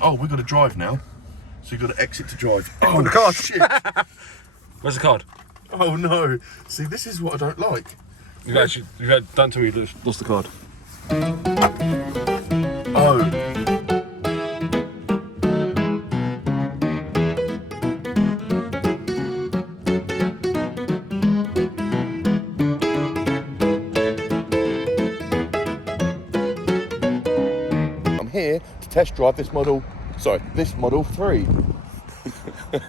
Oh, we've got to drive now. So you've got to exit to drive. Oh, the card. Shit. Where's the card? Oh no. See, this is what I don't like. Don't tell me you lost the card. Oh. I'm here to test drive this Model 3.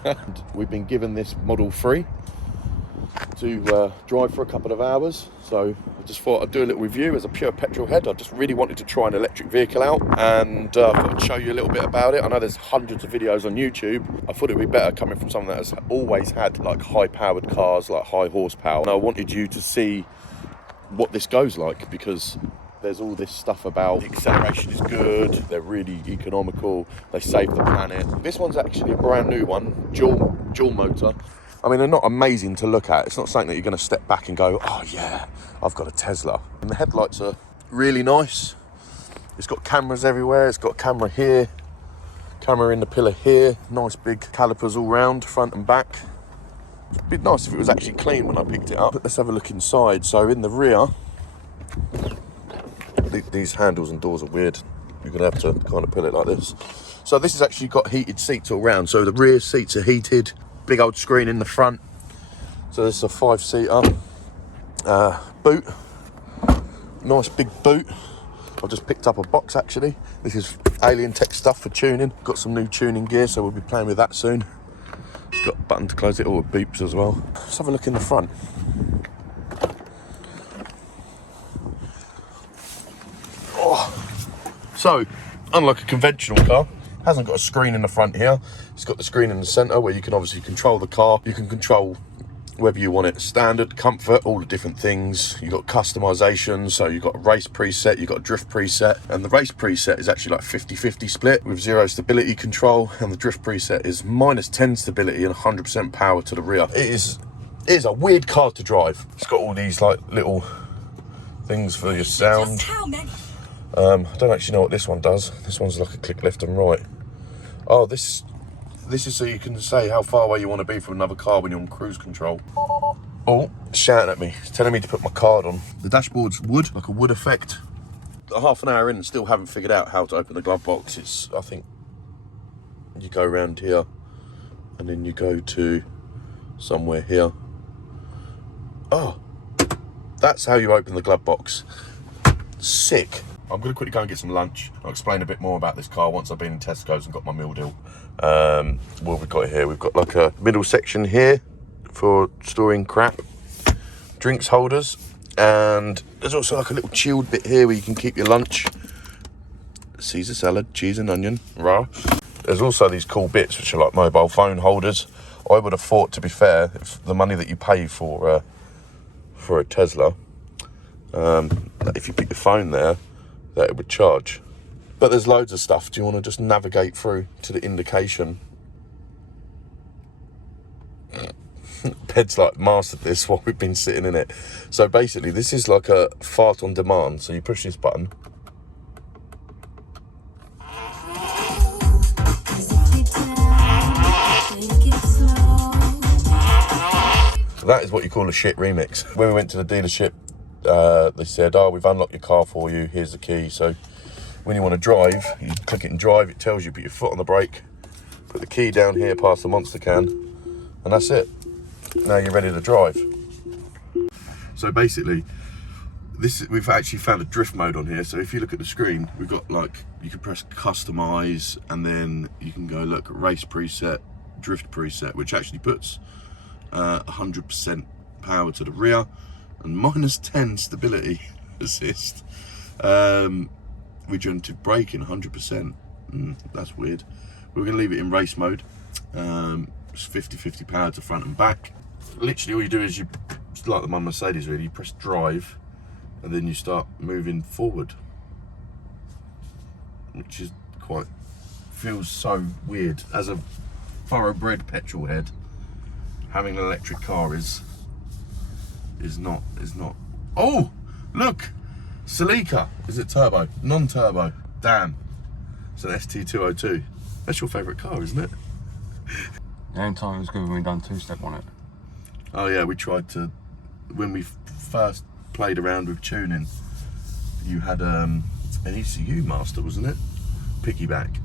And we've been given this Model 3 to drive for a couple of hours, so I just thought I'd do a little review. As a pure petrol head, I just really wanted to try an electric vehicle out, and I thought I'd show you a little bit about it. I know there's hundreds of videos on YouTube. I thought it'd be better coming from someone that has always had like high powered cars, like high horsepower, and I wanted you to see what this goes like, because there's all this stuff about the acceleration is good, they're really economical, they save the planet. This one's actually a brand new one, dual motor. I mean, they're not amazing to look at. It's not something that you're going to step back and go, oh yeah, I've got a Tesla. And the headlights are really nice. It's got cameras everywhere. It's got a camera here, camera in the pillar here. Nice big calipers all round, front and back. It'd be nice if it was actually clean when I picked it up. But let's have a look inside. So in the rear, these handles and doors are weird. You're going to have to kind of pull it like this. So this has actually got heated seats all round. So the rear seats are heated. Big old screen in the front. So this is a 5-seater boot. Nice big boot. I've just picked up a box actually. This is Alien Tech stuff for tuning. Got some new tuning gear, so we'll be playing with that soon. It's got a button to close it, all with beeps as well. Let's have a look in the front. So, unlike a conventional car, it hasn't got a screen in the front here. It's got the screen in the centre where you can obviously control the car. You can control whether you want it standard, comfort, all the different things. You've got customization, so you've got a race preset, you've got a drift preset, and the race preset is actually like 50-50 split with 0 stability control, and the drift preset is -10 stability and 100% power to the rear. It is a weird car to drive. It's got all these like little things for your sound. Just how many? I don't actually know what this one does. This one's like a click left and right. Oh, this is so you can say how far away you want to be from another car when you're on cruise control. Oh, it's shouting at me. It's telling me to put my card on. The dashboard's wood, like a wood effect. Half an hour in and still haven't figured out how to open the glove box. It's, I think, you go around here and then you go to somewhere here. Oh, that's how you open the glove box. Sick. I'm going to quickly go and get some lunch. I'll explain a bit more about this car once I've been in Tesco's and got my meal deal. What have we got here? We've got like a middle section here for storing crap, drinks holders, and there's also like a little chilled bit here where you can keep your lunch. Caesar salad, cheese and onion, raw. There's also these cool bits which are like mobile phone holders. I would have thought, to be fair, if the money that you pay for a Tesla, that if you put your phone there, that it would charge. But there's loads of stuff. Do you want to just navigate through to the indication? Ped's like mastered this while we've been sitting in it. So basically this is like a fart on demand. So you push this button. So that is what you call a shit remix. When we went to the dealership, they said, oh, we've unlocked your car for you, here's the key. So when you want to drive, you click it and drive. It tells you, put your foot on the brake, put the key down here past the monster can, and that's it. Now you're ready to drive. So basically, we've actually found a drift mode on here. So if you look at the screen, we've got like, you can press customize, and then you can go look at race preset, drift preset, which actually puts 100% power to the rear and -10 stability assist. Regenerative braking, 100%. That's weird. We're going to leave it in race mode. It's 50-50 power to front and back. Literally all you do is you, like the Mercedes really, you press drive and then you start moving forward, which is quite, feels so weird. As a thoroughbred petrol head, having an electric car is not. Oh, look, Celica. Is it turbo? Non-turbo. Damn. It's an ST202. That's your favourite car, isn't it? The only time it was good when we done two-step on it. Oh yeah, we tried to, when we first played around with tuning, you had an ECU master, wasn't it? Piggyback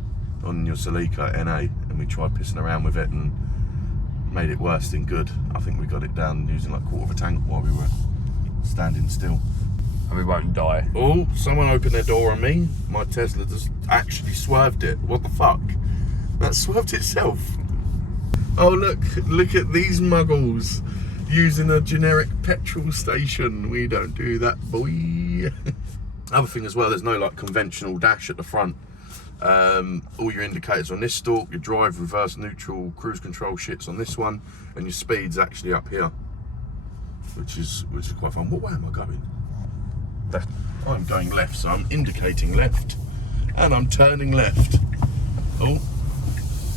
on your Celica NA, and we tried pissing around with it and made it worse than good. I think we got it down using like quarter of a tank while we were standing still. And we won't die. Oh, someone opened their door on me. My Tesla just actually swerved it. What the fuck? That swerved itself. Oh look at these muggles using a generic petrol station. We don't do that, boy. Other thing as well, there's no like conventional dash at the front. All your indicators on this stalk, your drive, reverse, neutral, cruise control shit's on this one, and your speed's actually up here, which is quite fun. What way am I going? Left. I'm going left, so I'm indicating left, and I'm turning left. Oh,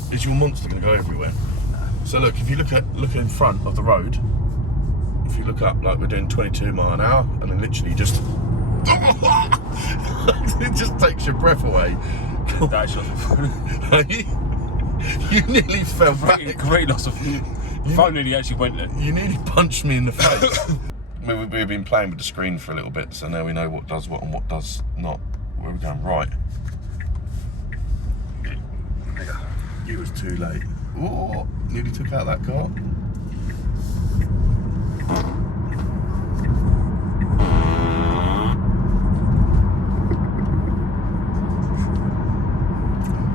is your monster going to go everywhere? So look, if you look in front of the road, if you look up like we're doing 22 miles an hour, and then literally just it just takes your breath away. That's your You nearly fell back. Great loss of phone nearly actually went there. You nearly punched me in the face. We've been playing with the screen for a little bit, so now we know what does what and what does not. Where are we going? Right. You was too late. Oh, nearly took out that car.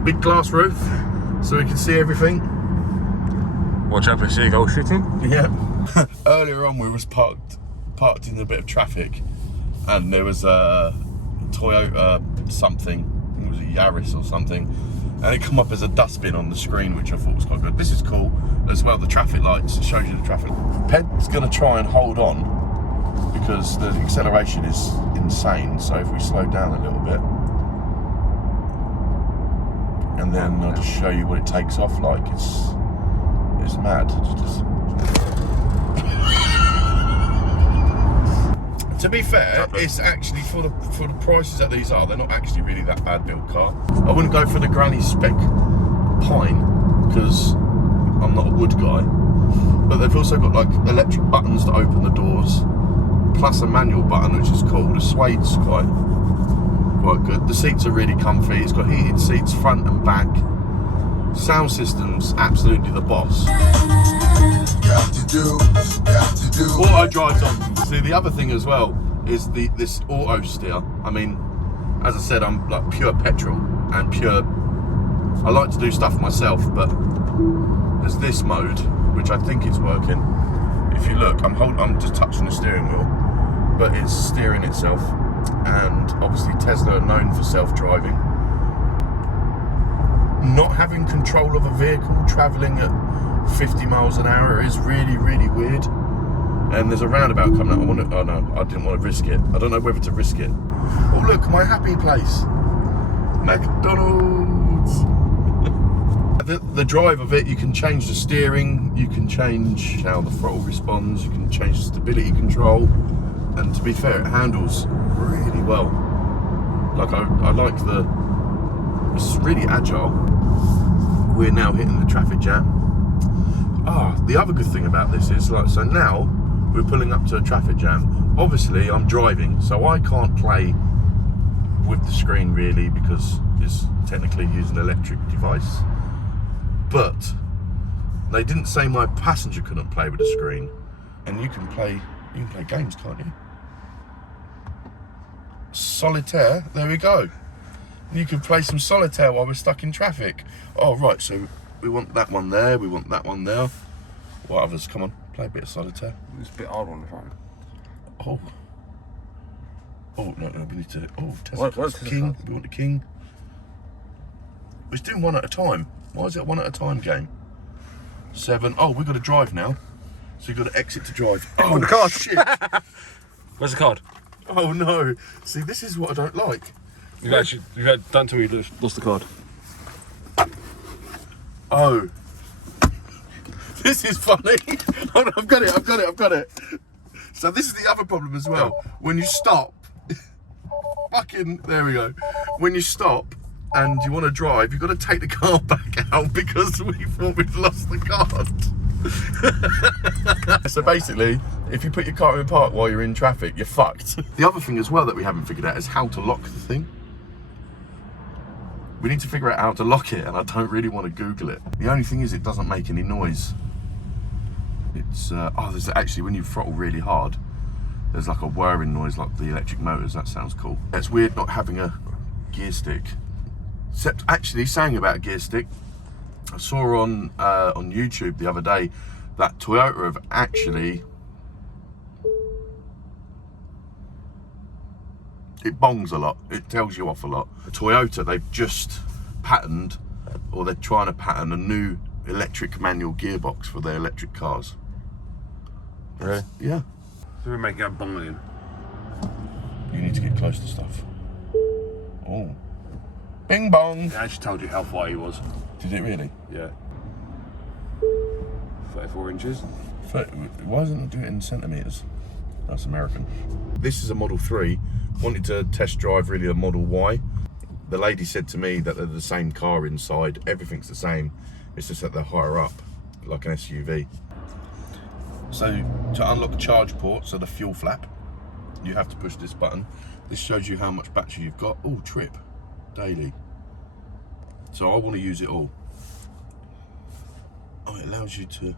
Big glass roof, so we can see everything. Watch out for the seagull shitting. Yeah. Earlier on, we was parked in a bit of traffic, and there was a Toyota something. I think it was a Yaris or something, and it come up as a dustbin on the screen, which I thought was quite good. This is cool as well. The traffic lights, it shows you the traffic. Ped's gonna try and hold on because the acceleration is insane. So if we slow down a little bit, and then I'll just show you what it takes off like. It's mad. To be fair, it's actually for the prices that these are, they're not actually really that bad built car. I wouldn't go for the granny spec Pine because I'm not a wood guy. But they've also got like electric buttons to open the doors, plus a manual button, which is cool. The suede's quite good. The seats are really comfy. It's got heated seats front and back. Sound system's absolutely the boss. Auto drives on. See, the other thing as well is this auto steer. I mean, as I said, I'm like pure petrol and pure. I like to do stuff myself, but there's this mode which I think is working. If you look, I'm just touching the steering wheel, but it's steering itself. And obviously Tesla are known for self-driving. Not having control of a vehicle travelling at 50 miles an hour is really, really weird. And there's a roundabout coming up. Oh no, I didn't want to risk it. I don't know whether to risk it. Oh look, my happy place. McDonald's. The drive of it, you can change the steering, you can change how the throttle responds, you can change the stability control. And to be fair, it handles really well. Like I like it's really agile. We're now hitting the traffic jam. The other good thing about this is like, so now we're pulling up to a traffic jam. Obviously I'm driving, so I can't play with the screen really because it's technically using an electric device. But they didn't say my passenger couldn't play with the screen. And you can play games, can't you? Solitaire, there we go. You can play some solitaire while we're stuck in traffic. Oh right, so we want that one there, we want that one there. What others? Come on, play a bit of solitaire. It's a bit hard on the phone. Oh no, we need to. Oh, Tesla what's the king. We want the king. We're just doing one at a time. Why is it one at a time game? 7. Oh, we've got to drive now. So you've got to exit to drive. Oh, the card. Shit. Where's the card? Oh no. See, this is what I don't like. Don't tell me you lost the card. Oh. This is funny. Hold on, I've got it. So this is the other problem as well. When you stop, there we go. When you stop, and you want to drive, you've got to take the car back out because we thought we'd lost the card. So basically, if you put your car in park while you're in traffic, you're fucked. The other thing as well that we haven't figured out is how to lock the thing. We need to figure out how to lock it, and I don't really want to Google it. The only thing is it doesn't make any noise. It's, there's actually, when you throttle really hard, there's like a whirring noise like the electric motors. That sounds cool. It's weird not having a gear stick. Except actually, saying about a gear stick, I saw on YouTube the other day that Toyota have actually, it bongs a lot. It tells you off a lot. Toyota, they've just patented, or they're trying to patent a new electric manual gearbox for their electric cars. Really? Yeah. So we make that bungling. You need to get close to stuff. Oh. Bing bong. It actually told you how far he was. Did it really? Yeah. 34 inches. Why isn't it doing it in centimetres? That's American. This is a Model 3. Wanted to test drive really a Model Y. The lady said to me that they're the same car inside. Everything's the same. It's just that they're higher up, like an SUV. So to unlock the charge port, so the fuel flap, you have to push this button. This shows you how much battery you've got. Oh, trip, daily. So I want to use it all. Oh, it allows you to.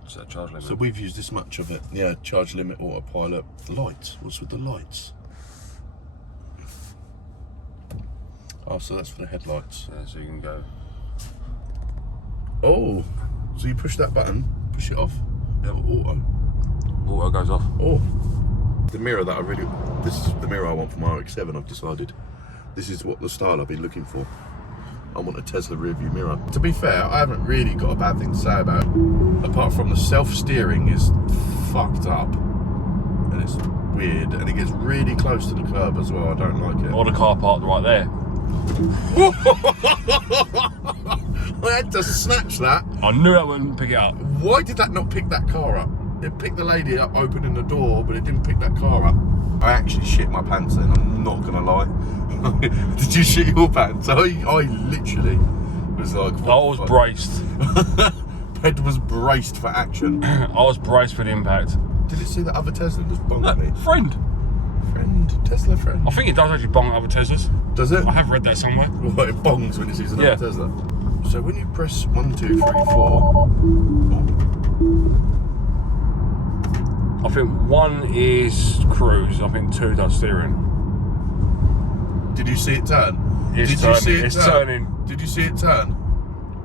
What's that charge limit? So we've used this much of it. Yeah, charge limit, autopilot, lights. What's with the lights? Oh, so that's for the headlights. Yeah, so you can go. Oh, so you push that button, push it off. Yeah, auto. Auto goes off. Oh, the mirror that this is the mirror I want for my RX-7. I've decided. This is what the style I've been looking for. I want a Tesla rear view mirror. To be fair, I haven't really got a bad thing to say about it, apart from the self-steering is fucked up. And it's weird, and it gets really close to the curb as well. I don't like it. Or the car parked right there. I had to snatch that. I knew that wouldn't pick it up. Why did that not pick that car up? It picked the lady up opening the door, but it didn't pick that car up. I actually shit my pants then, I'm not gonna lie. Did you shit your pants? I literally was like... I was braced. Ped was braced for action. I was braced for the impact. Did it see the other Tesla just bonged me? Friend. Tesla friend. I think it does actually bong other Teslas. Does it? I have read that somewhere. Well, it bongs when it sees another Yeah. Tesla. So when you press 1, 2, 3, 4... I think 1 is cruise, I think 2 does steering. Did you see it turn? It's turning. Did you see it turn?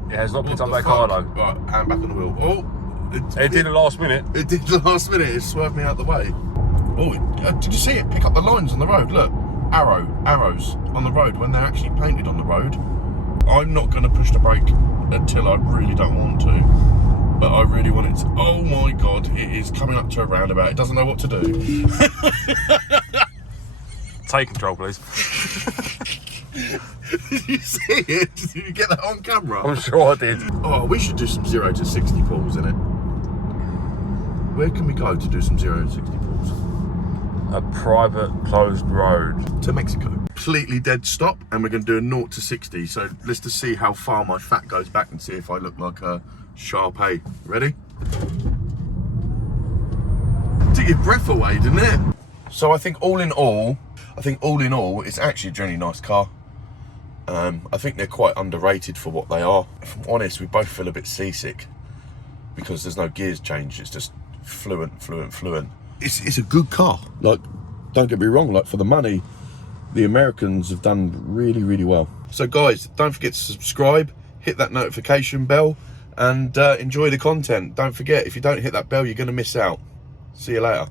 It has not picked up What that the car fuck? though. Right, hand back on the wheel. Oh! It did the last minute. It did the last minute, it swerved me out the way. Oh, did you see it pick up the lines on the road? Look, arrows on the road when they're actually painted on the road. I'm not going to push the brake until I really don't want to, but I really want it to. Oh my God, it is coming up to a roundabout. It doesn't know what to do. Take control, please. Did you see it? Did you get that on camera? I'm sure I did. Oh, we should do some 0 to 60 pulls in it. Where can we go to do some 0 to 60 pulls? A private closed road. To Mexico. Completely dead stop, and we're going to do a 0 to 60. So let's just see how far my fat goes back and see if I look like a Sharpay. Ready? Took your breath away, didn't it? So I think all in all, it's actually a really nice car. I think they're quite underrated for what they are. If I'm honest, we both feel a bit seasick because there's no gears change. It's just fluent. It's a good car. Like, don't get me wrong, like for the money, the Americans have done really, really well. So guys, don't forget to subscribe, hit that notification bell, and enjoy the content. Don't forget, if you don't hit that bell, you're gonna miss out. See you later.